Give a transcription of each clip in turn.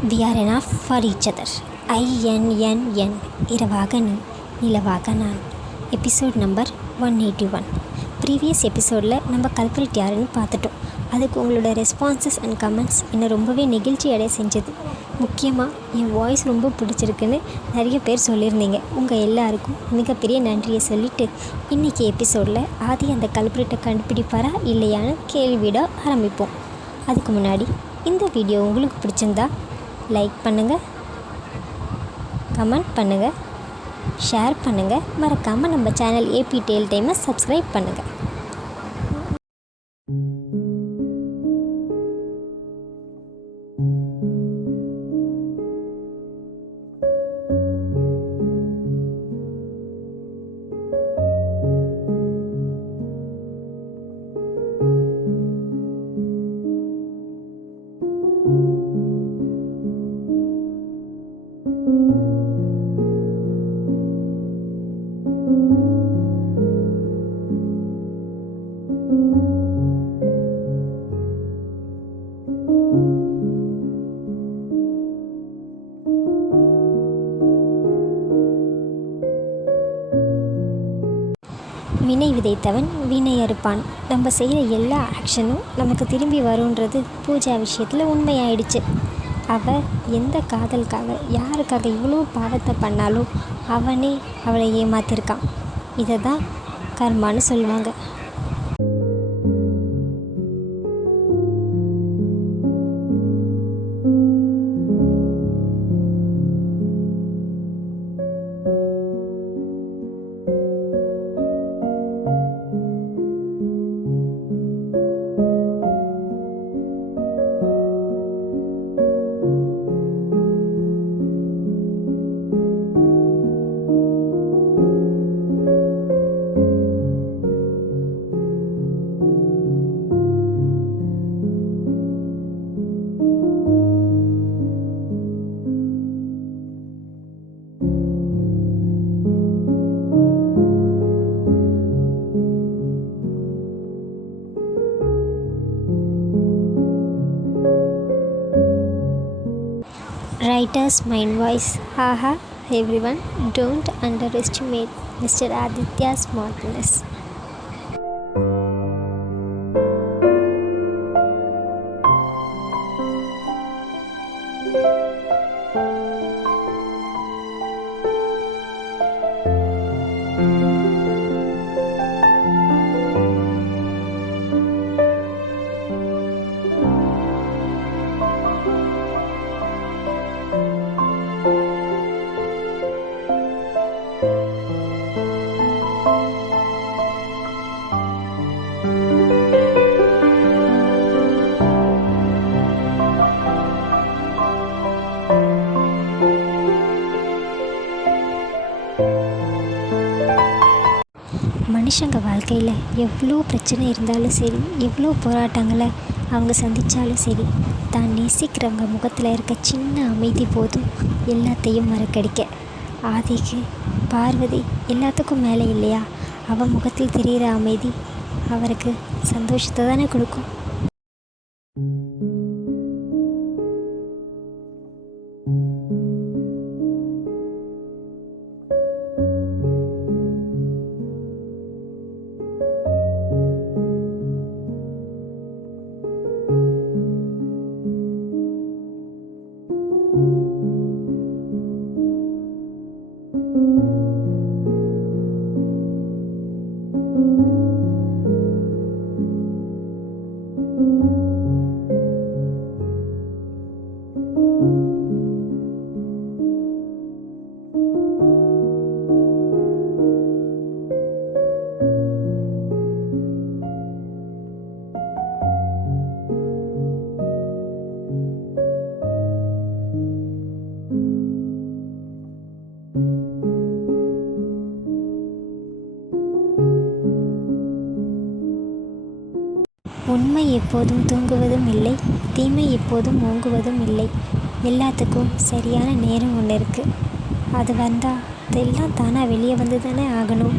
We are enough for each other. INNN இரவாக நீ நிலவாக நான். Episode number 181. ப்ரீவியஸ் எபிசோடில் நம்ம கல்பரேட் யாருன்னு பார்த்துட்டோம். அதுக்கு உங்களோட ரெஸ்பான்சஸ் அண்ட் கமெண்ட்ஸ் என்னை ரொம்பவே நெகிழ்ச்சி அடைய செஞ்சது. முக்கியமாக என் வாய்ஸ் ரொம்ப பிடிச்சிருக்குன்னு நிறைய பேர் சொல்லியிருந்தீங்க. உங்கள் எல்லாருக்கும் மிகப்பெரிய நன்றியை சொல்லிவிட்டு இன்றைக்கி எபிசோடில் ஆதி அந்த கல்பரேட்டை கண்டுபிடிப்பாரா இல்லையான்னு கேள்வியோட ஆரம்பிப்போம். அதுக்கு முன்னாடி இந்த வீடியோ உங்களுக்கு பிடிச்சிருந்தா லைக் பண்ணுங்கள், கமெண்ட் பண்ணுங்கள், ஷேர் பண்ணுங்கள். மறக்காமல் நம்ம சேனல் ஏபி டேல் டைமை சப்ஸ்கிரைப் பண்ணுங்கள். வினை விதைத்தவன் வினை அறுப்பான். நம்ம செய்கிற எல்லா ஆக்ஷனும் நமக்கு திரும்பி வருன்றது பூஜா விஷயத்தில் உண்மையாயிடுச்சு. அவள் எந்த காதலுக்காக யாருக்காக இவ்வளோ பாவத்தை பண்ணாலும் அவனே அவளை ஏமாத்திருக்கான். இதை தான் கர்மான்னு சொல்லுவாங்க. Writer's mind voice. Haha, everyone, don't underestimate Mr. Aditya's smartness. மனுஷங்க வாழ்க்கையில் எவ்வளோ பிரச்சனை இருந்தாலும் சரி, எவ்வளோ போராட்டங்களை அவங்க சந்தித்தாலும் சரி, தான் நேசிக்கிறவங்க முகத்தில் இருக்க சின்ன அமைதி போதும் எல்லாத்தையும் மறக்கடிக்க. ஆதிக்கு பார்வதி எல்லாத்துக்கும் மேலே இல்லையா? அவன் முகத்தில் தெரிகிற அமைதி அவருக்கு சந்தோஷத்தை தானே கொடுக்கும். உண்மை எப்போதும் தூங்குவதும் இல்லை, தீமை எப்போதும் ஓங்குவதும் இல்லை. எல்லாத்துக்கும் சரியான நேரம் ஒன்று இருக்குது. அது வந்தால் அதெல்லாம் தானாக வெளியே வந்து தானே ஆகணும்.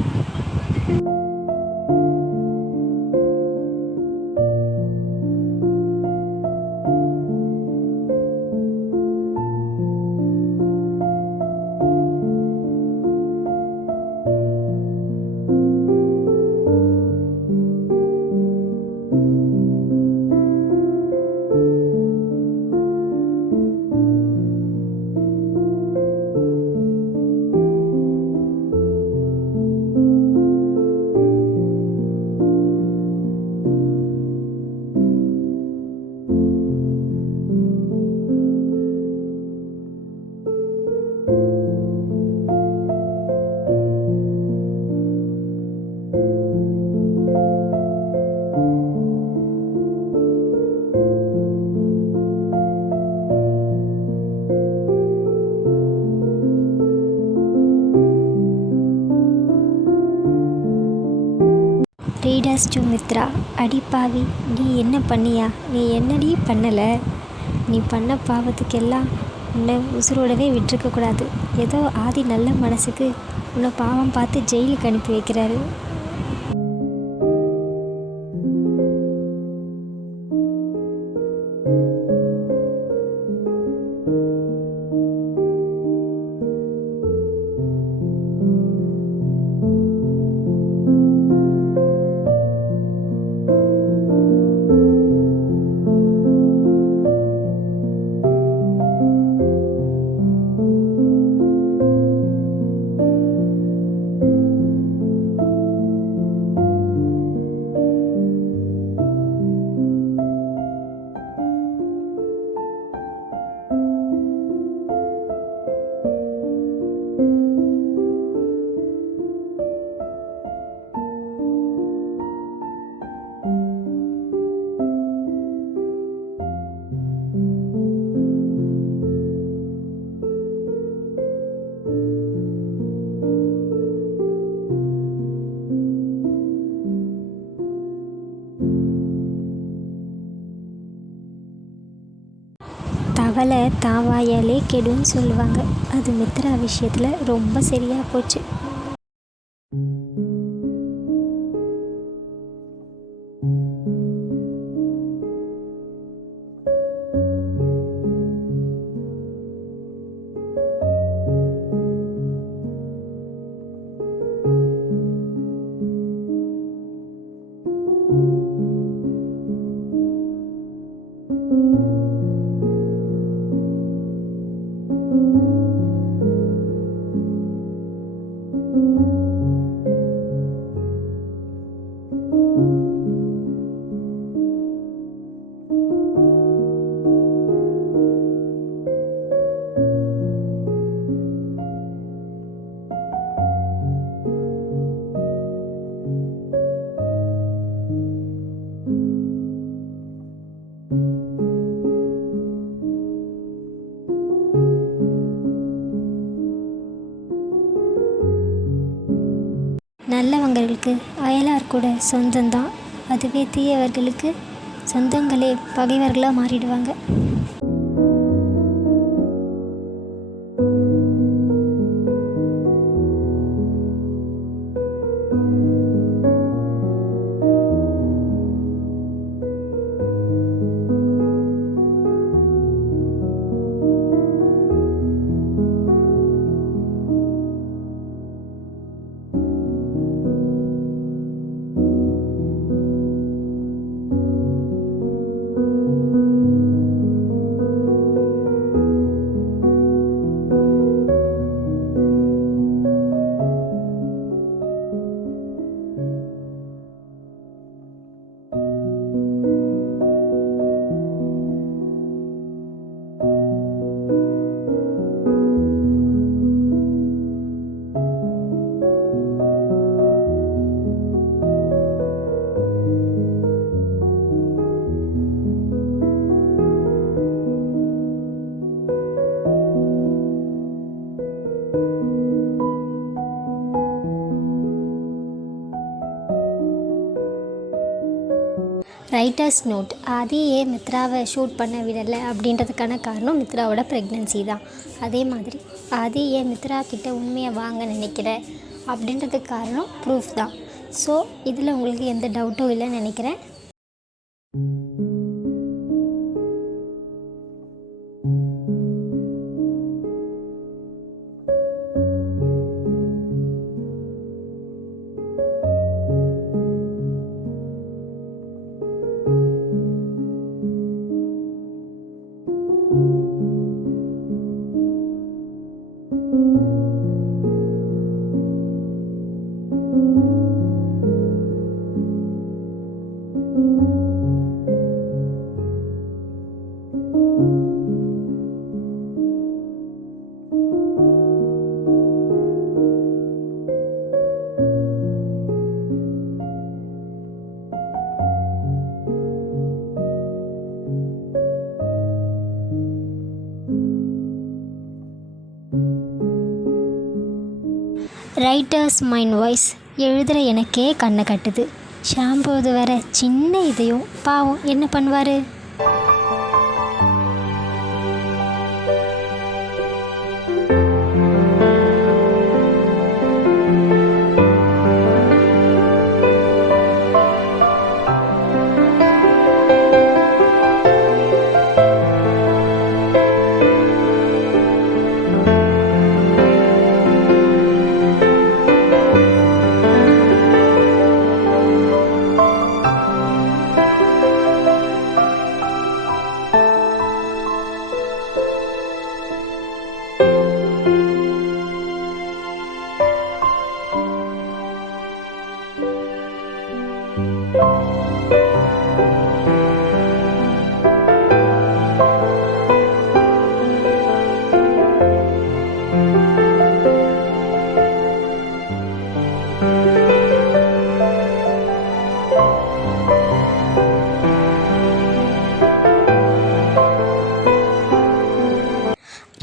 டு மித்ரா. அடி பாவி, நீ என்ன பண்ணியா? நீ என்னடி பண்ணலை? நீ பண்ண பாவத்துக்கெல்லாம் உன்னை உசுரோடவே விட்டுருக்கக்கூடாது. ஏதோ ஆதி நல்ல மனசுக்கு உன்னை பாவம் பார்த்து ஜெயிலுக்கு அனுப்பி வைக்கிறாரு. தவளை தாவாயாலே கெடுன்னு சொல்லுவாங்க. அது மித்ரா விஷயத்தில் ரொம்ப சரியாக போச்சு. நல்லவங்களுக்கு அயலார் கூட சொந்தம்தான். அதுவே தீயவர்களுக்கு சொந்தங்களே பகைவர்களாக மாறிடுவாங்க. Writers note. ஆதி ஏன் மித்ராவை ஷூட் பண்ண விடலை அப்படின்றதுக்கான காரணம் மித்ராவோட ப்ரெக்னென்சி தான். அதே மாதிரி ஆதி ஏன் மித்ரா கிட்ட உண்மையை வாங்க நினைக்கிற அப்படின்றதுக்கு காரணம் ப்ரூஃப் தான். ஸோ இதில் உங்களுக்கு எந்த டவுட்டும் இல்லைன்னு நினைக்கிறேன். Writers mind voice. எழுதுகிற எனக்கே கண்ணை கட்டுது. ஷாம்போது வர சின்ன இதையும் பாவம் என்ன பண்ணுவார்?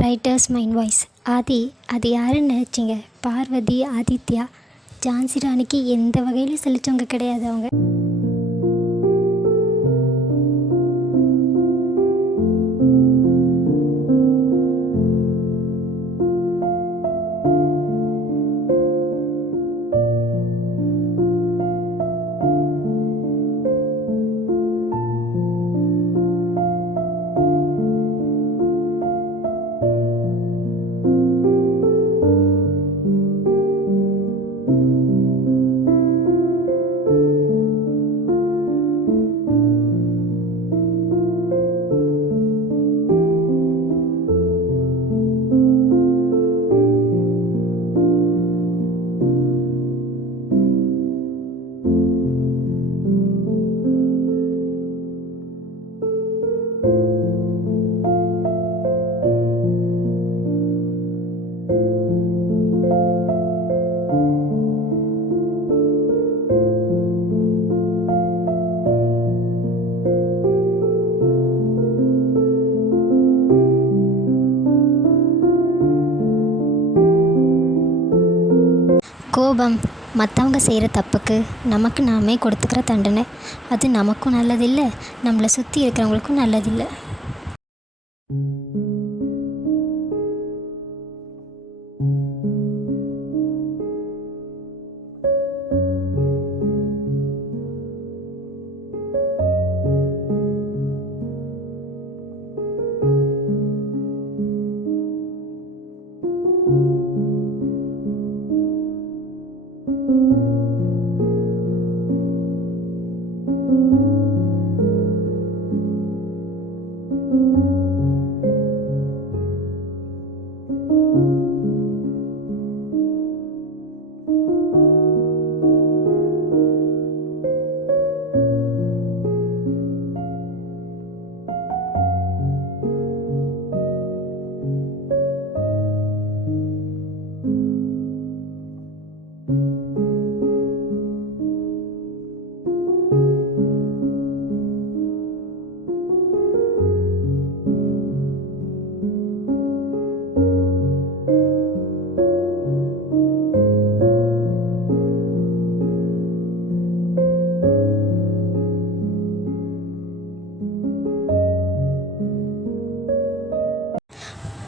Writers mind voice. ஆதி அது யாருன்னு நினச்சிங்க? பார்வதி, ஆதித்யா, ஜான்சி ராணிக்கு எந்த வகையிலும் செலுத்தவங்க கிடையாது அவங்க. கோபம் மற்றவங்க செய்கிற தப்புக்கு நமக்கு நாமே கொடுத்துக்கிற தண்டனை. அது நமக்கும் நல்லதில்லை, நம்மளை சுற்றி இருக்கிறவங்களுக்கும் நல்லதில்லை.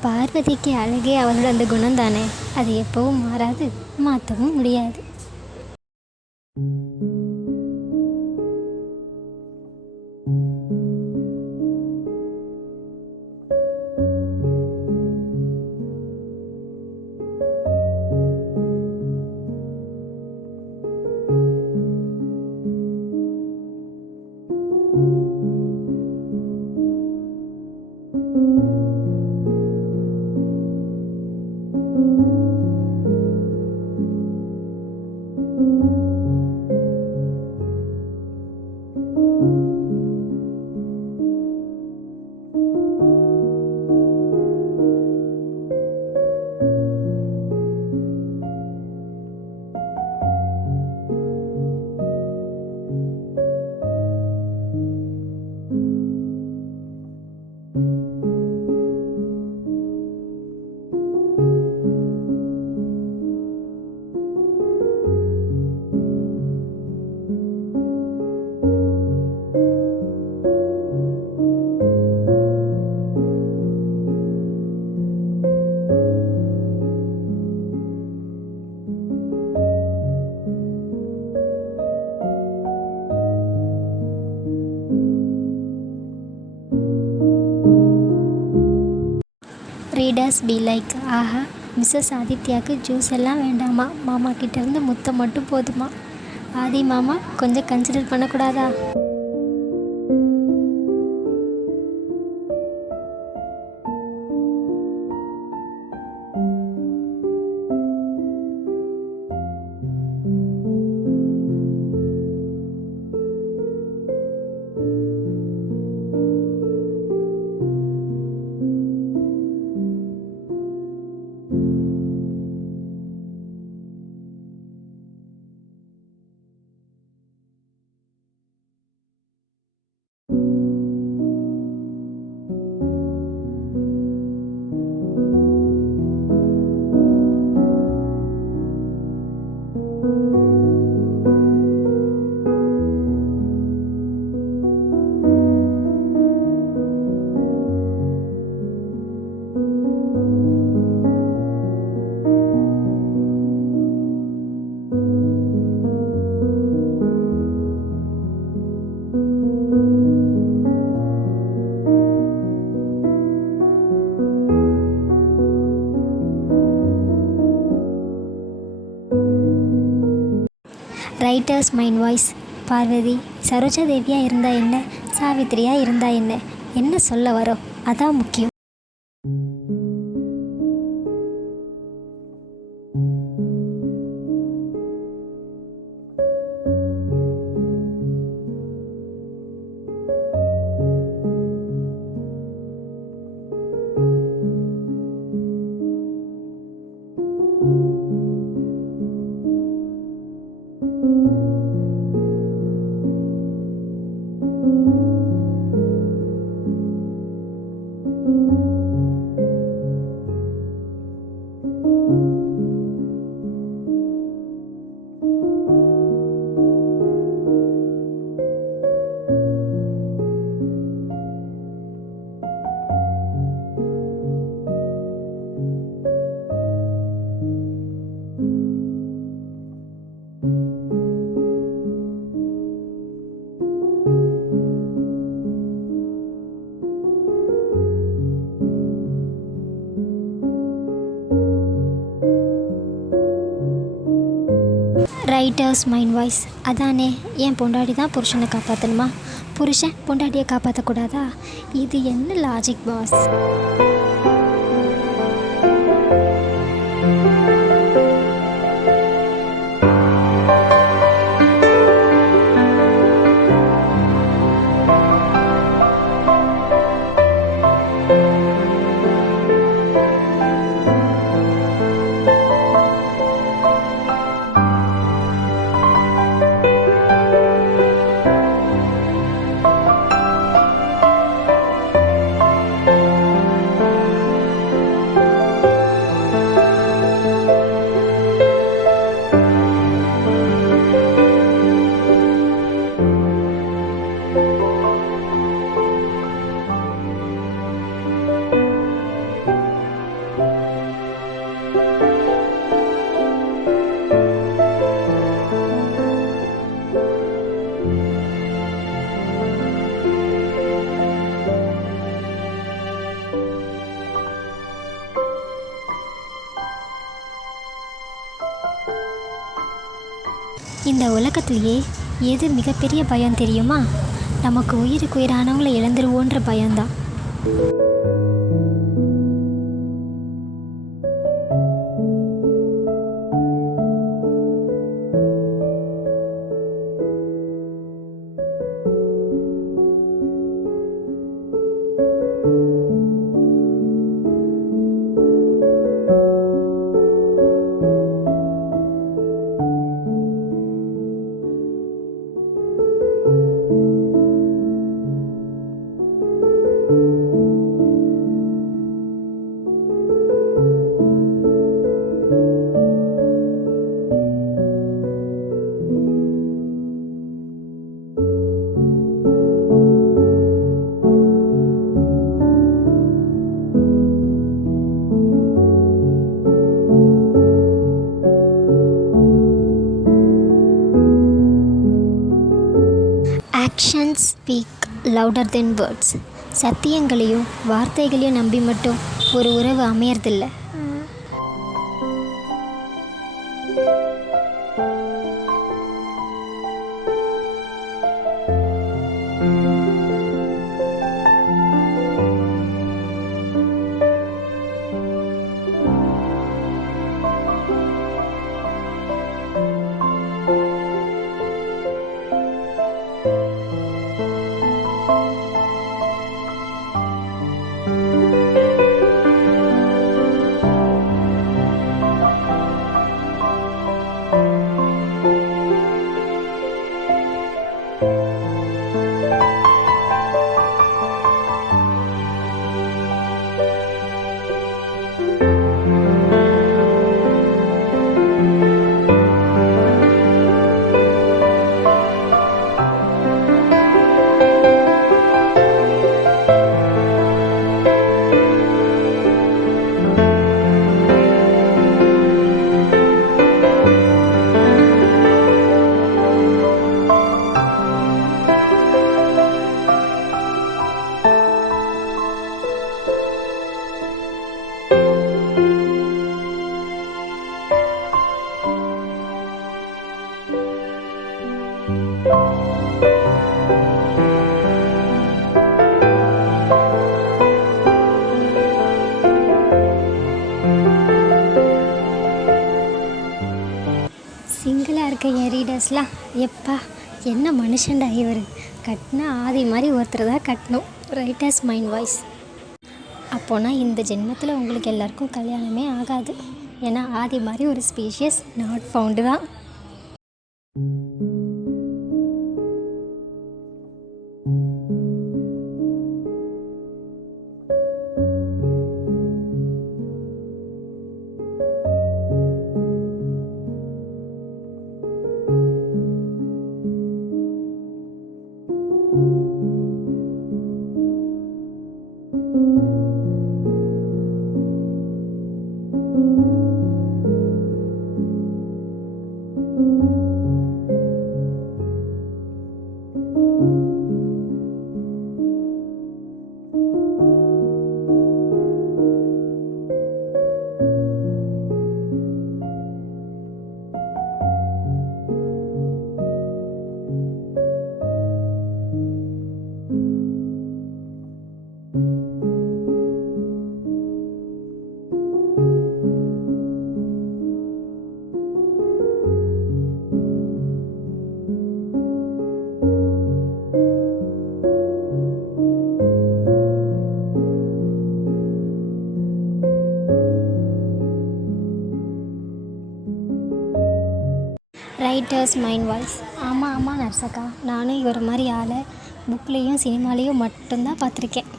பார்வதிக்கு அழகே அவளோட அந்த குணம் தானே, அது எப்பவும் மாறாது, மாற்றவும் முடியாது. ரீடர்ஸ் பி லைக், ஆஹா, மிஸ்ஸஸ் ஆதித்யாவுக்கு ஜூஸ் எல்லாம் வேண்டாமா, மாமா கிட்டேருந்து முத்தம் மட்டும் போதுமா. ஆதி மாமா கொஞ்சம் கன்சிடர் பண்ணக்கூடாதா? Writers mind voice. Parvathi Saroja தேவியாக இருந்தா என்ன, சாவித்திரியாக இருந்தா என்ன, என்ன சொல்ல வரோம் அதான் முக்கியம். Writers mind voice. அதானே, என் பொண்டாட்டி தான் புருஷனை காப்பாற்றணுமா, புருஷன் பொண்டாட்டியை காப்பாற்றக்கூடாதா? இது என்ன லாஜிக் பாஸ்? இந்த உலகத்திலேயே எது மிகப்பெரிய பயம் தெரியுமா? நமக்கு உயிருக்கு உயிரானவங்களை இழந்துருவோன்ற பயம்தான். Actions speak louder than words. சத்தியங்களையும் வார்த்தைகளையும் நம்பி மட்டும் ஒரு உறவு அமையறதில்ல. சிங்கிளாக இருக்க என் ரீடர்ஸ்லாம் எப்பா என்ன மனுஷன்டா இவர், கட்டினா ஆதி மாதிரி ஒருத்தர் தான் கட்டணும். Writers mind voice. அப்போனா இந்த ஜென்மத்தில் உங்களுக்கு எல்லாருக்கும் கல்யாணமே ஆகாது. ஏன்னா ஆதி மாதிரி ஒரு ஸ்பீஷியஸ் நாட் ஃபவுண்டு தான். Writers mind voice. ஆமாம் நர்சக்கா, நானும் இவர் மாதிரி ஆளை புக்லேயும் சினிமாலேயும் மட்டும்தான் பார்த்துருக்கேன்.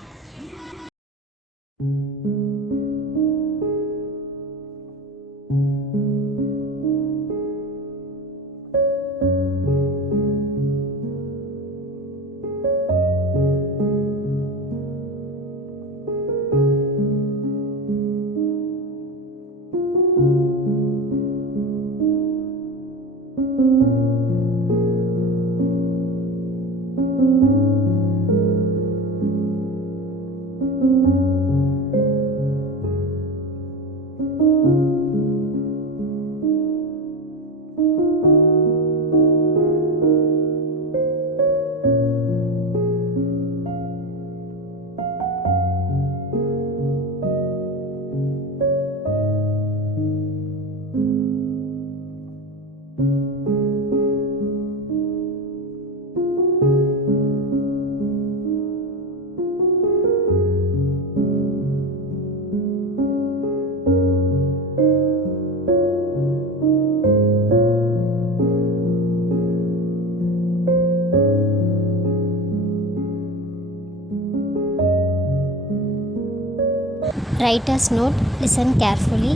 Writers note, listen carefully.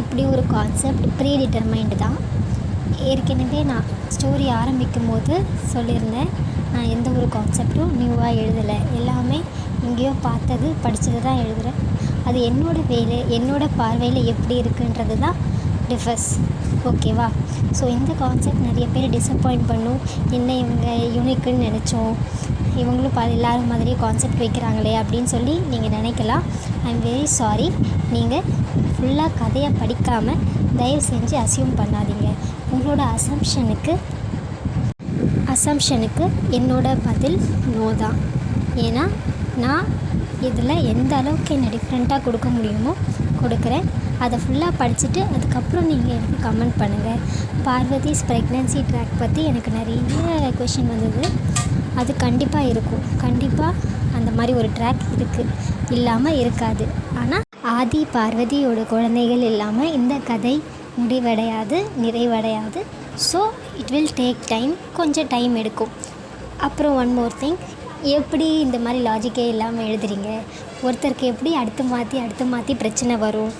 இப்படி ஒரு கான்செப்ட் ப்ரீ டிட்டர்மைண்டு தான். ஏற்கனவே நான் ஸ்டோரி ஆரம்பிக்கும் போது சொல்லியிருந்தேன், நான் எந்த ஒரு கான்செப்டும் நியூவாக எழுதலை, எல்லாமே எங்கேயோ பார்த்தது படித்தது தான் எழுதுகிறேன். அது என்னோடய வேலை, என்னோடய பார்வையில் எப்படி இருக்குன்றது தான் டிஃபர்ஸ். ஓகேவா? ஸோ இந்த கான்செப்ட் நிறைய பேர் டிசப்பாயிண்ட் பண்ணும். என்ன இவங்க யூனிக்குன்னு நினச்சோம், இவங்களும் எல்லாரும் மாதிரியே கான்செப்ட் வைக்கிறாங்களே அப்படின்னு சொல்லி நீங்கள் நினைக்கலாம். I am very sorry. நீங்கள் ஃபுல்லாக கதையை படிக்காமல் தயவு செஞ்சு அசியூம் பண்ணாதீங்க. உங்களோட அசம்ஷனுக்கு என்னோட பதில் நோ தான். ஏன்னா நான் இதில் எந்த அளவுக்கு என்ன டிஃப்ரெண்ட்டாக கொடுக்க முடியுமோ கொடுக்குறேன். அதை ஃபுல்லாக படிச்சுட்டு அதுக்கப்புறம் நீங்கள் எனக்கு கமெண்ட் பண்ணுங்கள். பார்வதிஸ் ப்ரெக்னன்சி ட்ராக் பற்றி எனக்கு நிறைய கொஷின் வந்தது. அது கண்டிப்பாக இருக்கும். கண்டிப்பாக அந்த மாதிரி ஒரு ட்ராக் இருக்குது, இல்லாமல் இருக்காது. ஆனால் ஆதி பார்வதியோட குழந்தைகள் இல்லாமல் இந்த கதை முடிவடையாது, நிறைவடையாது. So it will take time, கொஞ்சம் டைம் எடுக்கும். அப்புறம் ஒன் மோர் திங், எப்படி இந்த மாதிரி லாஜிக்கே இல்லாமல் எழுதுறீங்க? ஒருத்தருக்கு எப்படி அடுத்து மாற்றி பிரச்சனை வரும்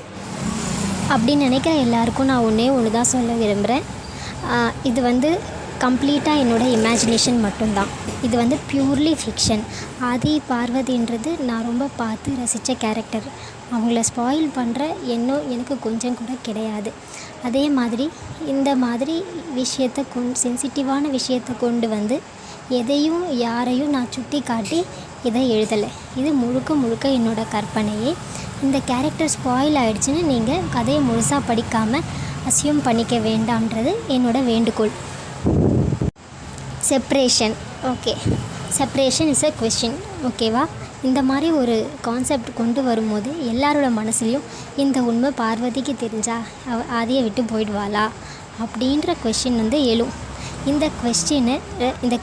அப்படின்னு நினைக்கிற எல்லாருக்கும் நான் ஒன்று தான் சொல்ல விரும்புகிறேன். இது வந்து கம்ப்ளீட்டாக என்னோடய இமேஜினேஷன் மட்டும்தான். இது வந்து பியூர்லி ஃபிக்ஷன். ஆதி பார்வதின்றது நான் ரொம்ப பார்த்து ரசித்த கேரக்டர். அவங்கள ஸ்பாயில் பண்ணுற எண்ணம் எனக்கு கொஞ்சம் கூட கிடையாது. அதே மாதிரி இந்த மாதிரி சென்சிட்டிவான விஷயத்தை கொண்டு வந்து எதையும் யாரையும் நான் சுட்டி காட்டி இதை எழுதலை. இது முழுக்க என்னோடய கற்பனையே. இந்த கேரக்டர் ஸ்பாயில் ஆகிடுச்சின்னு நீங்கள் கதையை முழுசாக படிக்காமல் அசியூம் பண்ணிக்க வேண்டாம்ன்றது என்னோடய வேண்டுகோள். Separation, okay, separation is a question, ஓகேவா? இந்த மாதிரி ஒரு கான்செப்ட் கொண்டு வரும்போது எல்லாரோட மனசுலையும் இந்த உண்மை பார்வதிக்கு தெரிஞ்சால் ஆதியை விட்டு போயிடுவாளா அப்படின்ற கொஸ்டின் வந்து எழும். இந்த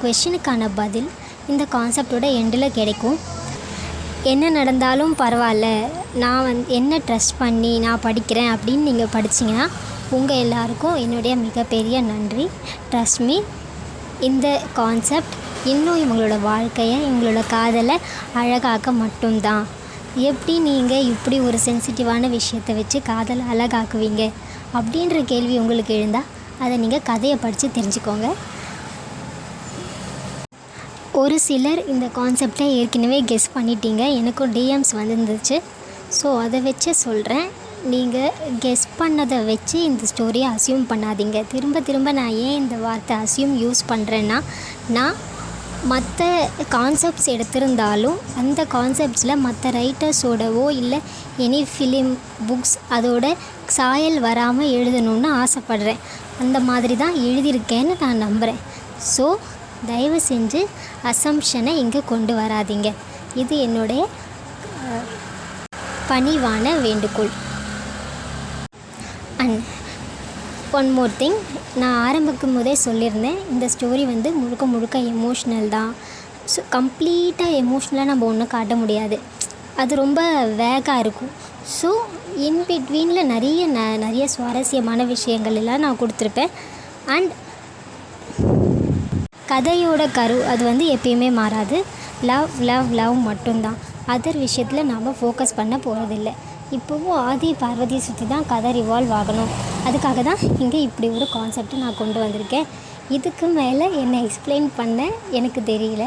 கொஸ்டினுக்கான பதில் இந்த கான்செப்டோட எண்டில் கிடைக்கும். என்ன நடந்தாலும் பரவாயில்ல, நான் என்ன ட்ரஸ்ட் பண்ணி நான் படிக்கிறேன் அப்படின்னு நீங்கள் படிச்சிங்கன்னா உங்கள் எல்லாருக்கும் என்னுடைய மிகப்பெரிய நன்றி. ட்ரஸ்ட் மீ, இந்த கான்செப்ட் இன்னும் இவங்களோட வாழ்க்கையை, இவங்களோட காதலை அழகாக்க மட்டும்தான். எப்படி நீங்கள் இப்படி ஒரு சென்சிட்டிவான விஷயத்தை வச்சு காதலை அழகாக்குவீங்க அப்படின்ற கேள்வி உங்களுக்கு எழுந்தால் அதை நீங்கள் கதையை படித்து தெரிஞ்சுக்கோங்க. ஒரு சிலர் இந்த கான்செப்டை ஏற்கனவே கெஸ் பண்ணிட்டீங்க. எனக்கும் டிஎம்ஸ் வந்துருந்துச்சு. ஸோ அதை வச்சு சொல்கிறேன், நீங்கள் கெஸ் பண்ணதை வச்சு இந்த ஸ்டோரியை அசியூம் பண்ணாதீங்க. திரும்ப நான் ஏன் இந்த வார்த்தை அசியூம் யூஸ் பண்ணுறேன்னா, நான் மற்ற கான்செப்ட்ஸ் எடுத்திருந்தாலும் அந்த கான்செப்ட்ஸில் மற்ற ரைட்டர்ஸோடவோ இல்லை எனி ஃபிலிம் புக்ஸ் அதோட சாயல் வராமல் எழுதணுன்னு ஆசைப்பட்றேன். அந்த மாதிரி தான் எழுதியிருக்கேன்னு நான் நம்புகிறேன். ஸோ தயவு செஞ்சு அசம்ஷனை இங்கே கொண்டு வராதீங்க. இது என்னுடைய பணிவான வேண்டுகோள். அண்ட் ஒன் மோர் திங், நான் ஆரம்பிக்கும் போதே சொல்லியிருந்தேன், இந்த ஸ்டோரி வந்து முழுக்க எமோஷ்னல் தான். ஸோ கம்ப்ளீட்டாக எமோஷ்னலாக நம்ம ஒன்றும் காட்ட முடியாது, அது ரொம்ப வேகாக இருக்கும். ஸோ இன்பிட்வீனில் நிறைய சுவாரஸ்யமான விஷயங்கள் எல்லாம் நான் கொடுத்துருப்பேன். அண்ட் கதையோட கரு அது வந்து எப்பயுமே மாறாது. லவ் மட்டும்தான். அதர் விஷயத்தில் நாம் ஃபோக்கஸ் பண்ண போகிறதில்ல. இப்போவும் ஆதி பார்வதி சுற்றி தான் கதை ரிவால்வ் ஆகணும். அதுக்காக தான் இங்கே இப்படி ஒரு கான்செப்டை நான் கொண்டு வந்திருக்கேன். இதுக்கு மேலே என்னை எக்ஸ்பிளைன் பண்ண எனக்கு தெரியல.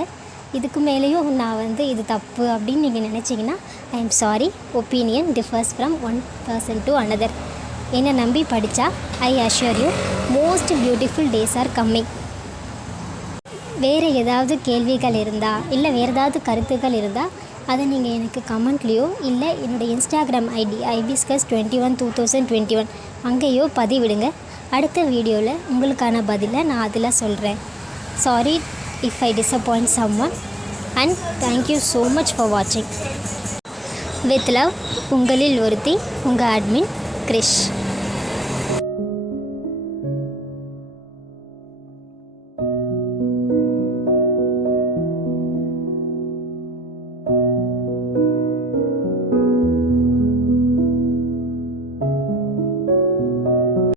இதுக்கு மேலேயும் நான் வந்து இது தப்பு அப்படின்னு நீங்கள் நினச்சிங்கன்னா I am sorry. Opinion differs from one person to another. என்னை நம்பி படித்தா ஐ assure you most beautiful days are coming. வேறு ஏதாவது கேள்விகள் இருந்தால் இல்லை வேறு ஏதாவது கருத்துக்கள் இருந்தால் அதை நீங்கள் எனக்கு கமெண்ட்லேயோ இல்லை என்னோடய இன்ஸ்டாகிராம் ஐடி hibiscus21 2021 அங்கேயோ பதிவிடுங்க. அடுத்த வீடியோவில் உங்களுக்கான பதிலை நான் அதில் சொல்கிறேன். Sorry if I disappoint someone and thank you so much for வாட்சிங். வித் லவ், உங்களில் ஒருத்தி, உங்கள் அட்மின் கிரிஷ்.